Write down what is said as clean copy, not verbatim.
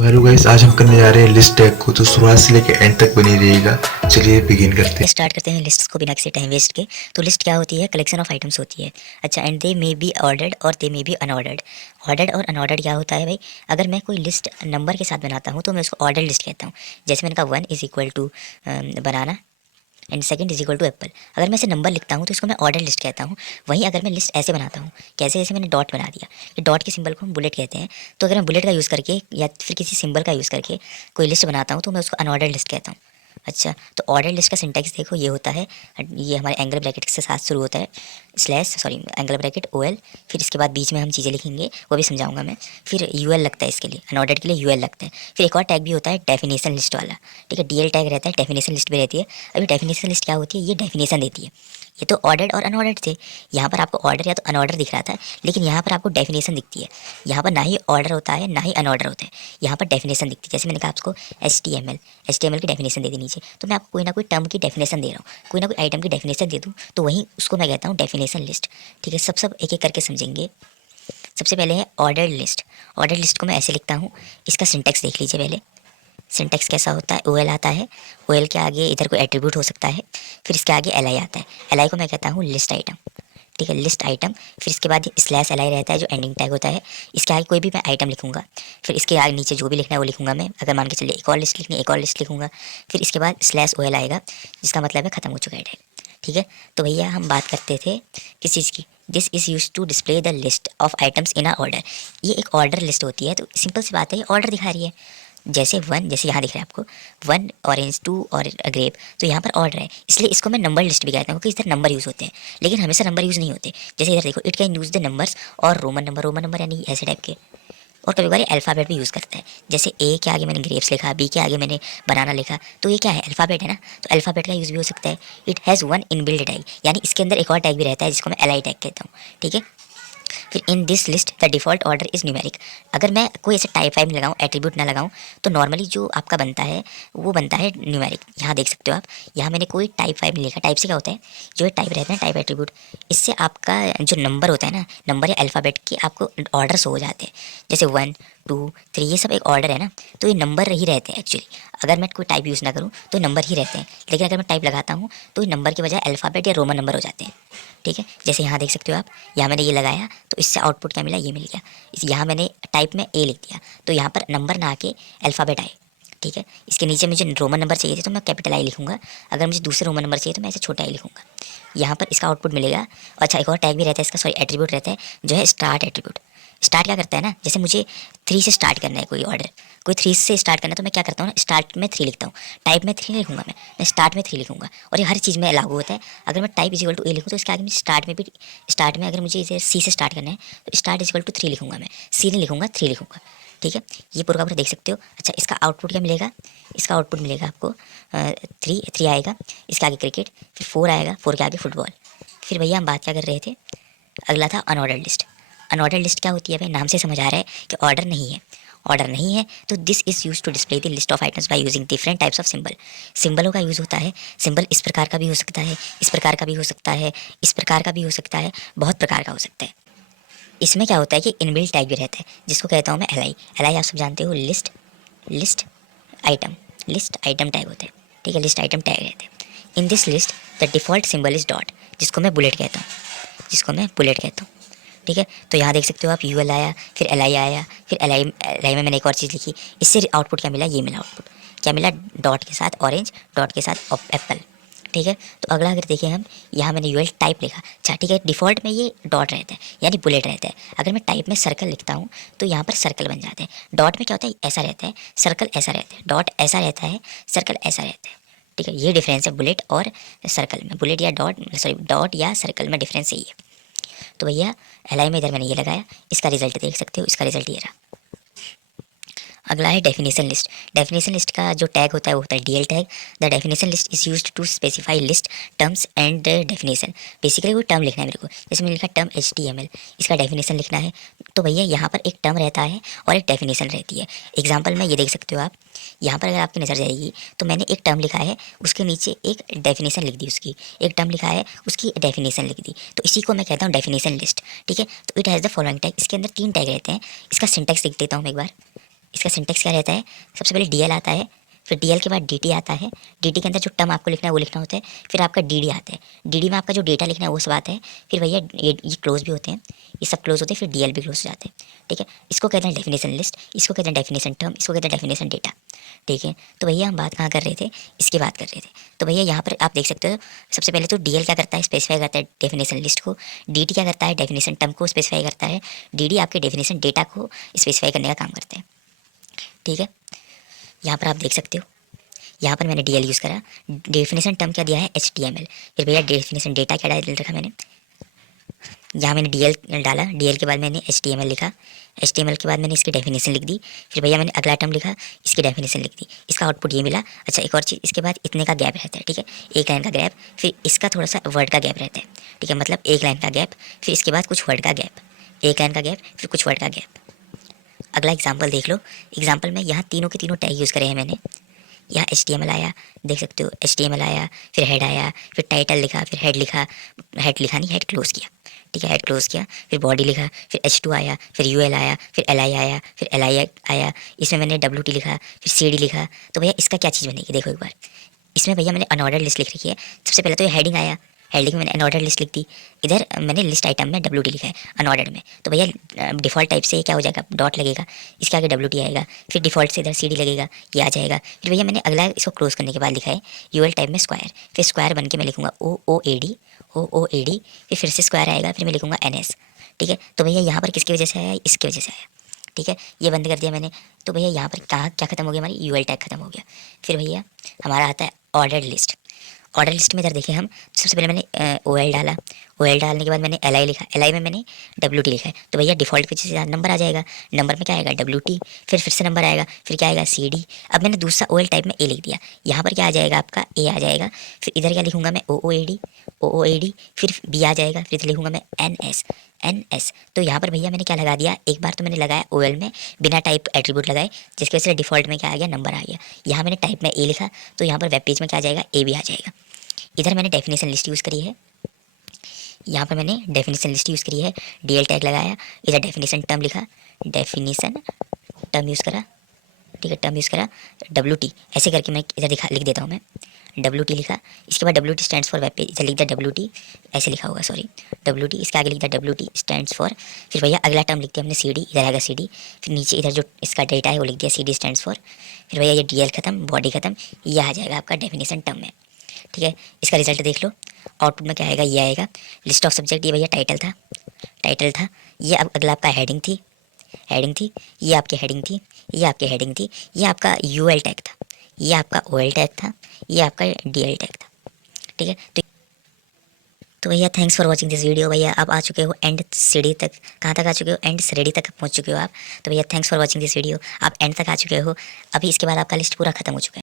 तो hello guys, आज हम करने जा रहे हैं लिस्ट टैग को। तो शुरुआत से लेकर एंड तक बनी रहेगा। चलिए बिगिन करते हैं। स्टार्ट करते हैं लिस्ट्स को बिना किसी टाइम वेस्ट के। तो लिस्ट क्या होती है? कलेक्शन ऑफ आइटम्स होती है। अच्छा, and they may be ordered और दे मे बी अनऑर्डर्ड। ऑर्डर्ड और अनऑर्डर्ड क्या होता है भाई? अगर मैं कोई लिस्ट नंबर के साथ बनाता हूँ तो मैं उसको ऑर्डर लिस्ट कहता हूँ। जैसे मैंने कहा 1 is equal to banana and second is equal to apple. अगर मैं ऐसे नंबर लिखता हूँ तो इसको मैं ऑर्डर लिस्ट कहता हूँ। वहीं अगर मैं लिस्ट ऐसे बनाता हूँ, कैसे? जैसे मैंने डॉट बना दिया, कि डॉट के सिंबल को हम बुलेट कहते हैं। तो अगर मैं बुलेट का यूज़ करके या फिर किसी सिंबल का यूज़ करके कोई लिस्ट बनाता हूँ तो मैं उसको अनऑर्डर लिस्ट कहता हूँ। अच्छा, तो ऑर्डर लिस्ट का सिंटैक्स देखो, ये होता है, ये हमारे एंगल ब्रैकेट के साथ शुरू होता है, slash sorry angle bracket O L, फिर इसके बाद बीच में हम चीज़ें लिखेंगे, वो भी समझाऊंगा मैं। फिर यू एल लगता है इसके लिए, अनऑर्डर्ड के लिए यू एल लगता है। फिर एक और टैग भी होता है डेफिनेशन लिस्ट वाला, ठीक है, डी एल टैग रहता है, डेफिनेशन लिस्ट भी रहती है। अभी डेफिनेशन लिस्ट क्या होती है? ये डेफिनेशन देती है। ये तो ऑर्डर्ड और अनऑर्डर्ड थे, यहाँ पर आपको ऑर्डर या तो अनऑर्डर दिख रहा था, लेकिन यहाँ पर आपको डेफिनेशन दिखती है। यहाँ पर ना ही ऑर्डर होता है ना ही अनऑर्डर होता है, यहाँ पर डेफिनेशन दिखती है। जैसे मैंने कहा आपको एच टी एम एल की डेफिनेशन दे दी नीचे, तो मैं आपको कोई ना कोई टर्म की डेफिनेशन दे रहा हूँ, कोई ना कोई आइटम की डेफिनेशन दे दूँ, तो वहीं उसको मैं कहता हूँ डेफिनेशन लिस्ट। ठीक है, सब एक एक करके समझेंगे। सबसे पहले है ऑर्डर लिस्ट। ऑर्डर लिस्ट को मैं ऐसे लिखता हूँ, इसका सिंटैक्स देख लीजिए पहले। सिंटैक्स कैसा होता है? ओ एल आता है, ओ एल के आगे इधर कोई एट्रीब्यूट हो सकता है, फिर इसके आगे एल आई आता है। एल आई को मैं कहता हूँ लिस्ट आइटम, ठीक है, लिस्ट आइटम। फिर इसके बाद स्लैश एल आई रहता है जो एंडिंग टैग होता है। इसके आगे कोई भी मैं आइटम लिखूंगा, फिर इसके आगे नीचे जो भी लिखना है वो लिखूंगा मैं। अगर मान के चलिए एक और लिस्ट लिखनी है, एक और लिस्ट लिखूंगा। फिर इसके बाद स्लैश ओ एल आएगा, जिसका मतलब है खत्म हो चुका है टैग। ठीक है, तो भैया हम बात करते थे किस चीज़ की? This is use to display the list of items in a order. ये एक ऑर्डर लिस्ट होती है, तो सिंपल सी बात है, ये ऑर्डर दिखा रही है। जैसे वन, जैसे यहाँ दिख रहा है आपको, 1 ऑरेंज, 2 और ग्रेप, तो यहाँ पर ऑर्डर है, इसलिए इसको मैं नंबर लिस्ट भी कहता हूँ, क्योंकि इधर नंबर यूज़ होते हैं। लेकिन हमेशा नंबर यूज़ नहीं होते। जैसे इधर देखो, it can use the numbers और रोमन नंबर यानी ऐसे टाइप के। और कभी बार अल्फ़ाबेट भी यूज़ करता है। जैसे ए के आगे मैंने ग्रेप्स लिखा, बी के आगे मैंने बनाना लिखा, तो ये क्या है? अल्फ़ाबेट है ना, तो अल्फ़ाबेट का यूज़ भी हो सकता है। It has one inbuilt tag, यानी इसके अंदर एक और टैग भी रहता है जिसको मैं एल आई टैग कहता हूँ। ठीक है, फिर in this list the default order is numeric. अगर मैं कोई ऐसे टाइप फाइव लगाऊँ, एट्रीब्यूट ना लगाऊँ, तो नॉर्मली जो आपका बनता है वो बनता है न्यूमेरिक। यहाँ देख सकते हो आप, यहाँ मैंने कोई टाइप फाइव नहीं लिखा। टाइप से क्या होता है? जो ये टाइप रहता है, टाइप एट्रीब्यूट, इससे आपका जो नंबर होता है ना, नंबर या अल्फ़ाबेट के आपको ऑर्डर्स हो जाते हैं। जैसे 1 2 3, ये सब एक ऑर्डर है ना, तो ये नंबर ही रहते हैं एक्चुअली। अगर मैं कोई टाइप यूज़ ना करूँ तो नंबर ही रहते हैं, लेकिन अगर मैं टाइप लगाता हूँ तो ये नंबर के बजाय अल्फ़ाबेट या रोमन नंबर हो जाते हैं। ठीक है, जैसे यहाँ देख सकते हो आप, यहाँ मैंने ये लगाया तो इससे आउटपुट क्या मिला? ये मिल गया। यहाँ मैंने टाइप में ए लिख दिया, तो यहाँ पर नंबर ना आके अल्फ़ाबेट आए। ठीक है, इसके नीचे मुझे रोमन नंबर चाहिए थे तो मैं कैपिटल आई लिखूंगा, अगर मुझे दूसरे रोमन नंबर चाहिए तो मैं ऐसे छोटा आई लिखूंगा। यहाँ पर इसका आउटपुट मिलेगा। अच्छा, एक और टैग भी रहता है इसका, सॉरी एट्रीब्यूट रहता है, जो है स्टार्ट एट्रीब्यूट। स्टार्ट क्या करता है ना, जैसे मुझे 3 से स्टार्ट करना है कोई ऑर्डर, कोई 3 से स्टार्ट करना है, तो मैं क्या करता हूँ ना, स्टार्ट में 3 लिखता हूँ। टाइप में 3 नहीं लिखूंगा मैं स्टार्ट में 3 लिखूंगा। और ये हर चीज़ में लागू होता है। अगर मैं टाइप इजिकल टू ए लिखूँ तो इसके आगे मैं स्टार्ट में भी, स्टार्ट में अगर मुझे इसे सी से स्टार्ट करना है तो स्टार्ट इजिकल टू 3 लिखूंगा मैं, सी नहीं लिखूंगा, 3 लिखूंगा। ठीक है, ये पूरा पूरा देख सकते हो। अच्छा, इसका आउटपुट क्या मिलेगा? इसका आउटपुट मिलेगा आपको 3 आएगा, इसके आगे क्रिकेट, फिर 4 आएगा, 4 के आगे फुटबॉल। फिर भैया हम बात क्या कर रहे थे? अगला था अनऑर्डर लिस्ट। अनऑर्डर लिस्ट क्या होती है भाई? नाम से समझ आ रहा है कि ऑर्डर नहीं है। ऑर्डर नहीं है तो this is use to display the list of items by using different types of symbol. सिंबलों का यूज़ होता है। सिंबल इस प्रकार का भी हो सकता है, इस प्रकार का भी हो सकता है, इस प्रकार का भी हो सकता है, बहुत प्रकार का हो सकता है। इसमें क्या होता है कि इनबिल्ट टैग भी रहता है, जिसको कहता हूँ मैं एल आई। एल आई आप सब जानते हो, list, list item, list item tag होते हैं। ठीक है, लिस्ट आइटम टैग रहते हैं। In this list the default symbol is dot, जिसको मैं बुलेट कहता हूँ, जिसको मैं बुलेट कहता हूँ। ठीक है, तो यहाँ देख सकते हो आप, यू एल आया, फिर एल आई आया, फिर एल आई में मैंने एक और चीज़ लिखी। इससे आउटपुट क्या मिला? ये मिला आउटपुट, क्या मिला? डॉट के साथ ऑरेंज, डॉट के साथ एप्पल। ठीक है, तो अगला अगर देखें हम, यहाँ मैंने यू एल टाइप लिखा। अच्छा ठीक है, डिफ़ॉल्ट में ये डॉट रहता है यानी बुलेट रहता है। अगर मैं टाइप में सर्कल लिखता हूँ तो यहाँ पर सर्कल बन जाते हैं। डॉट में क्या होता है? ऐसा रहता है, सर्कल ऐसा रहता है, डॉट ऐसा रहता है, सर्कल ऐसा रहता है। ठीक है, ये डिफरेंस है बुलेट और सर्कल में। बुलेट या डॉट, सॉरी डॉट या सर्कल में डिफरेंस यही है। तो भैया एल आई में इधर मैंने ये लगाया, इसका रिजल्ट देख सकते हो, इसका रिजल्ट ये रहा। अगला है डेफिनेशन लिस्ट। डेफिनेशन लिस्ट का जो टैग होता है वो होता है DL tag. The definition list is used to specify list terms and definition. Basically कोई टर्म लिखना है मेरे को, जैसे मैंने लिखा टर्म HTML, इसका डेफिनेशन लिखना है, तो भैया यहाँ पर एक टर्म रहता है और एक डेफिनेशन रहती है। एग्जाम्पल में ये देख सकते हो आप, यहाँ पर अगर आपकी नज़र जाएगी तो मैंने एक टर्म लिखा है, उसके नीचे एक डेफिनेशन लिख दी, उसकी एक टर्म लिखा है, उसकी डेफिनेशन लिख दी, तो इसी को मैं कहता हूँ डेफिनेशन लिस्ट। ठीक है, तो it has the following tag. इसके अंदर 3 टैग रहते हैं। इसका सिंटैक्स लिख देता हूँ मैं एक बार। इसका सिंटेक्स क्या रहता है, सबसे पहले DL आता है, फिर DL के बाद DT आता है, DT के अंदर जो टर्म आपको लिखना है वो लिखना होता है, फिर आपका DD आता है, DD में आपका जो डेटा लिखना है वो सब आता है, फिर भैया ये क्लोज भी होते हैं, ये सब क्लोज होते हैं, फिर DL भी क्लोज हो जाते हैं, ठीक है। इसको कहते हैं डेफिनेशन लिस्ट, इसको कहते हैं डेफिनेशन टर्म, इसको कहते हैं डेफिनेशन डेटा, ठीक है। तो भैया हम बात कहाँ कर रहे थे, इसकी बात कर रहे थे। तो भैया यहाँ पर आप देख सकते हो, सबसे पहले तो DL क्या करता है, स्पेसिफाई करता है डेफिनेशन लिस्ट को, DT क्या करता है, डेफिनेशन टर्म को स्पेसिफाई करता है, DD आपके डेफिनेशन डेटा को स्पेसिफाई करने का काम करते हैं, ठीक है। यहाँ पर आप देख सकते हो, यहाँ पर मैंने DL यूज़ करा, डेफिनेशन टर्म क्या दिया है, HTML, फिर भैया डेफिनेशन डेटा क्या डाल रखा मैंने, यहाँ मैंने DL डाला, DL के बाद मैंने HTML लिखा, HTML के बाद मैंने इसकी डेफिनेशन लिख दी, फिर भैया मैंने अगला टर्म लिखा, इसकी डेफिनेशन लिख दी, इसका आउटपुट ये मिला। अच्छा, एक और चीज़, इसके बाद इतने का गैप रहता है, ठीक है, एक लाइन का गैप, फिर इसका थोड़ा सा वर्ड का गैप रहता है, ठीक है, मतलब एक लाइन का गैप, फिर इसके बाद कुछ वर्ड का गैप, एक लाइन का गैप, फिर कुछ वर्ड का गैप। अगला एग्जाम्पल देख लो, एग्जाम्पल में यहाँ तीनों के तीनों टैग यूज़ करे हैं मैंने। यहाँ HTML आया, देख सकते हो HTML आया, फिर हेड आया, फिर टाइटल लिखा, फिर हेड लिखा, हेड लिखा नहीं, हेड क्लोज किया, ठीक है, हेड क्लोज किया, फिर बॉडी लिखा, फिर H2 आया, फिर UL आया, फिर LI आया, फिर LI आया, इसमें मैंने WT लिखा, फिर CD लिखा। तो भैया इसका क्या चीज़ बनेगी, देखो एक बार, इसमें भैया मैंने अनऑर्डर लिस्ट लिख रखी है। सबसे पहले तो ये हेडिंग आया, हेडिंग में मैंने अनऑर्डर लिस्ट लिख दी, इधर मैंने लिस्ट आइटम में WT लिखा है अनऑर्डर में। तो भैया डिफ़ॉल्ट टाइप से ये क्या हो जाएगा, डॉट लगेगा, इसके आगे WT आएगा, फिर डिफ़ॉल्ट से इधर CD लगेगा, ये आ जाएगा। फिर भैया मैंने अगला इसको क्लोज करने के बाद लिखा है UL टाइप में स्क्वायर, फिर स्क्वायर बन के मैं लिखूँगा OOAD, फिर से स्क्वायर आएगा, फिर मैं लिखूँगा NS, ठीक है। तो भैया यहाँ पर किसकी वजह से आया, इसकी वजह से आया, ठीक है, ये बंद कर दिया मैंने। तो भैया यहाँ पर कहाँ क्या खत्म हो गया, हमारी UL टैग खत्म हो गया। फिर भैया हमारा आता है ऑर्डर लिस्ट, ऑर्डर लिस्ट में इधर देखिए हम, सबसे पहले मैंने OL डाला, OL डालने के बाद मैंने LI लिखा, LI में मैंने WT लिखा है। तो भैया डिफ़ॉल्ट पे से नंबर आ जाएगा, नंबर में क्या आएगा WT, फिर से नंबर आएगा, फिर क्या आएगा CD। अब मैंने दूसरा OL टाइप में A लिख दिया, यहाँ पर क्या आ जाएगा आपका A आ जाएगा, फिर इधर क्या लिखूँगा मैं OOAD, फिर B आ जाएगा, फिर लिखूँगा मैं NS। तो यहाँ पर भैया मैंने क्या लगा दिया, एक बार तो मैंने लगाया OL में बिना टाइप एट्रीब्यूट लगाए, जिसकी वजह से डिफ़ॉल्ट में क्या आ गया, नंबर आ गया। यहाँ मैंने टाइप में A लिखा, तो यहाँ पर वेब पेज में क्या आ जाएगा, A भी आ जाएगा। इधर मैंने डेफिनेशन लिस्ट यूज़ करी है, यहाँ पर मैंने डेफिनेशन लिस्ट यूज़ करी है, DL टैग लगाया, इधर डेफिनेशन टर्म लिखा, डेफिनेशन टर्म यूज़ करा, ठीक है, टर्म यूज़ करा, WT ऐसे करके मैं इधर लिख देता हूँ मैं, WT लिखा, इसके बाद WT stands for web page, इधर लिख दिया WT, ऐसे लिखा होगा सॉरी, WT, इसके आगे लिख दिया WT स्टैंड्स फॉर, फिर भैया अगला टर्म लिख दिया हमने CD, इधर आएगा CD, फिर नीचे इधर जो इसका डेटा है वो लिख दिया CD स्टैंड्स फॉर, फिर भैया ये DL खत्म, बॉडी खत्म, ये आ जाएगा आपका डेफिनेशन टर्म में, ठीक है। इसका रिजल्ट देख लो, आउटपुट में क्या आएगा, ये आएगा लिस्ट ऑफ सब्जेक्ट, ये भैया टाइटल था, ये अब अगला आपका हेडिंग थी, ये आपकी हेडिंग थी, ये आपकी हेडिंग थी, ये आपका UL टैग था, ये आपका OL टैग था, ये आपका DL टैग था, ठीक है। तो भैया thanks for watching this video. भैया आप आ चुके हो एंड CD तक, कहाँ तक आ चुके हो, एंड CD तक पहुँच चुके हो आप। तो भैया thanks for watching this video, आप एंड तक आ चुके हो, अभी इसके बाद आपका लिस्ट पूरा खत्म हो चुका है।